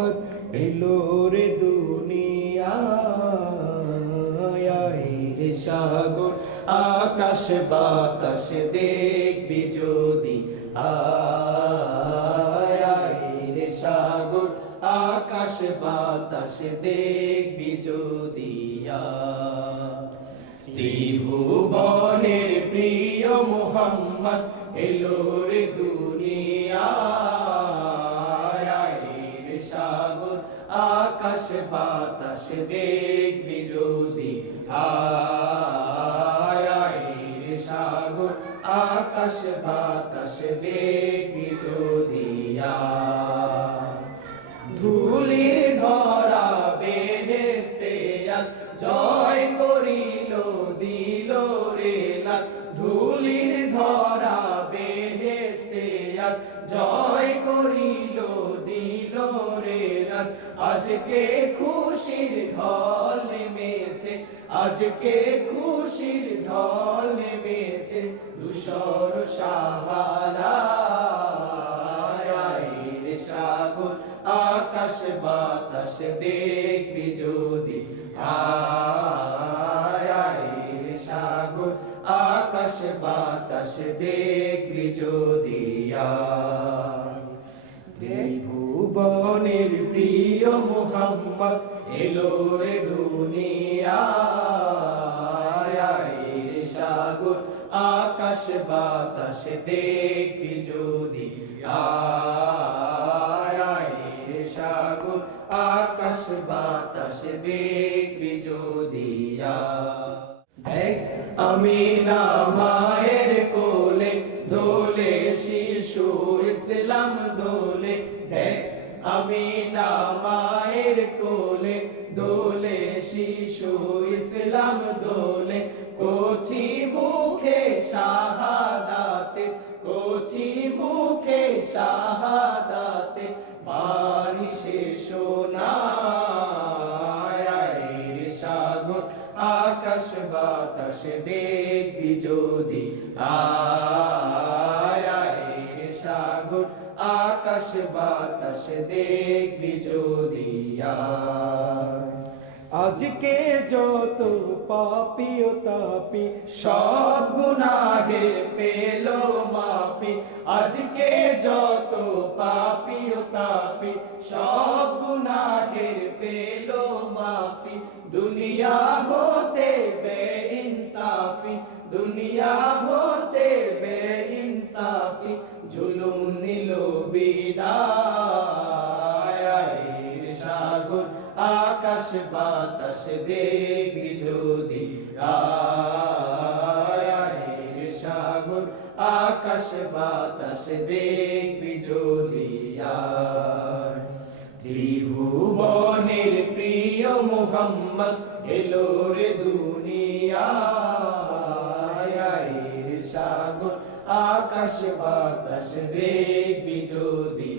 মুহাম্মদ এলো রে দুনিয়ায় রে সাগর আকাশ বাতাস দেখবি যদি আয় রে সাগর আকাশ বাতাস দেখবি যদি ত্রিভুবনের প্রিয় মুহাম্মদ এলো রে দুনিয়ায় রে সাগর আকাশ বাতাস দেখবি যদি আয় রে সাগর আকাশ বাতাস দেখবি যদি ধুলির ধরা বেহেশতে আজ জয় করিল দিল রে লাজ ধুলির ধরা বেহেশতে আজ জয় করিল দিল রে লাজ আজকে খুশির ঢল নেমেছে আজকে খুশির ঢল নেমেছে ধূসর সাহারা রে সাগর আকাশ বাতাস দেখবি যদি আয় রে সাগর আকাশ বাতাস দেখবি যদি ত্রিভুবনের প্রিয় মুহাম্মদ এলো রে দুনিয়ায় রে সাগর আকাশ বাতাস দেখবি যদি আয় রে সাগর আকাশ বাতাস দেখবি যদি দেখ আমিনা মায়ের কোলে দোলে শিশু ইসলাম দোলে দেখ আমিনা মায়ের কোলে দোলে শিশু ইসলাম দোলে কচি মুখে শাহাদাতে কচি মুখে শাহাদাতে বাণী সে শোনায় রে সাগর আকাশ বাতাস দেখবি যদি আয় রে সাগর আকাশ বাতাস দেখবি যদি আজকে যত পাপী ও তাপী সব গুনাহের পেল মাফি আজকে যত পাপী ও তাপী সব গুনাহের পেল মাফি দুনিয়া হতে বেইনসাফি দুনিয়া হতে বেইনসাফি জুলুম নিল বিদায় রে সাগর আকাশ বাতাস দেখবি যদি আয় রে সাগর আকাশ বাতাস দেখবি যদি ত্রিভুবনের প্রিয় মুহাম্মদ এলো রে দুনিয়ায় রে সাগর আকাশ বাতাস দেখবি যদি